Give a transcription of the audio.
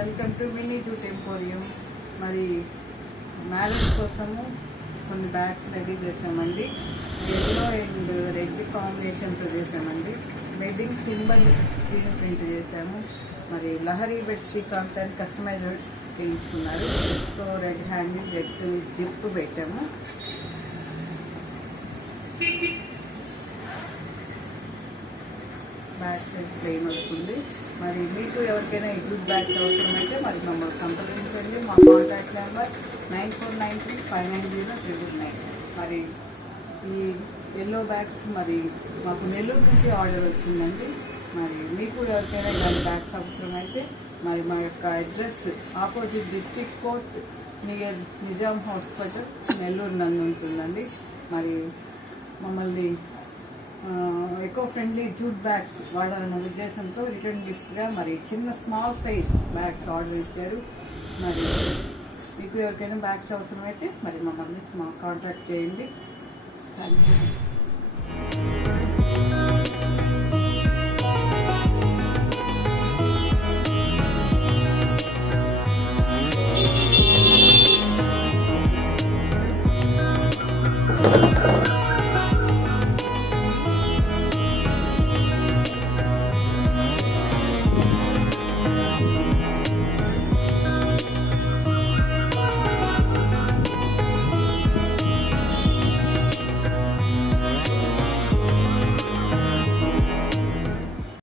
Welcome to mini jute emporium. మరి marriage కోసము కొన్ని బ్యాగ్స్ రెడీ చేసామండి. ఎల్లో అండ్ రెడ్ కాంబినేషన్తో చేసామండి. వెడ్డింగ్ సింబల్ స్క్రీన్ ప్రింట్ చేసాము. మరి లహరి బెడ్ శ్రీకాంత్ అని కస్టమైజ్ చేయించుకున్నారు. So red handle red zip పెట్టాము. బ్యాక్ సైడ్ ప్లెయిన్ వస్తుంది. మరి మీకు ఎవరికైనా ఈ జూట్ బ్యాగ్స్ అవసరమైతే మరి మమ్మల్ని సంప్రదించండి. మా కాంటాక్ట్ నెంబర్ 9493590999. మరి ఈ ఎల్లో బ్యాగ్స్ మరి మాకు నెల్లూరు నుంచి ఆర్డర్ వచ్చిందండి. మరి మీకు ఎవరికైనా ఇలాంటి బ్యాగ్స్ అవసరమైతే మరి మా యొక్క address opposite district court near Nizam hospital Nellore నందు ఉంటుందండి. మరి మమ్మల్ని ఎకో ఫ్రెండ్లీ జూట్ బ్యాగ్స్ వాడాలన్న ఉద్దేశంతో రిటర్న్ గిఫ్ట్స్గా మరి చిన్న స్మాల్ సైజ్ బ్యాగ్స్ ఆర్డర్ ఇచ్చారు. మరి మీకు ఎవరికైనా బ్యాగ్స్ అవసరమైతే మరి మమ్మల్ని కాంటాక్ట్ చేయండి. Thank you.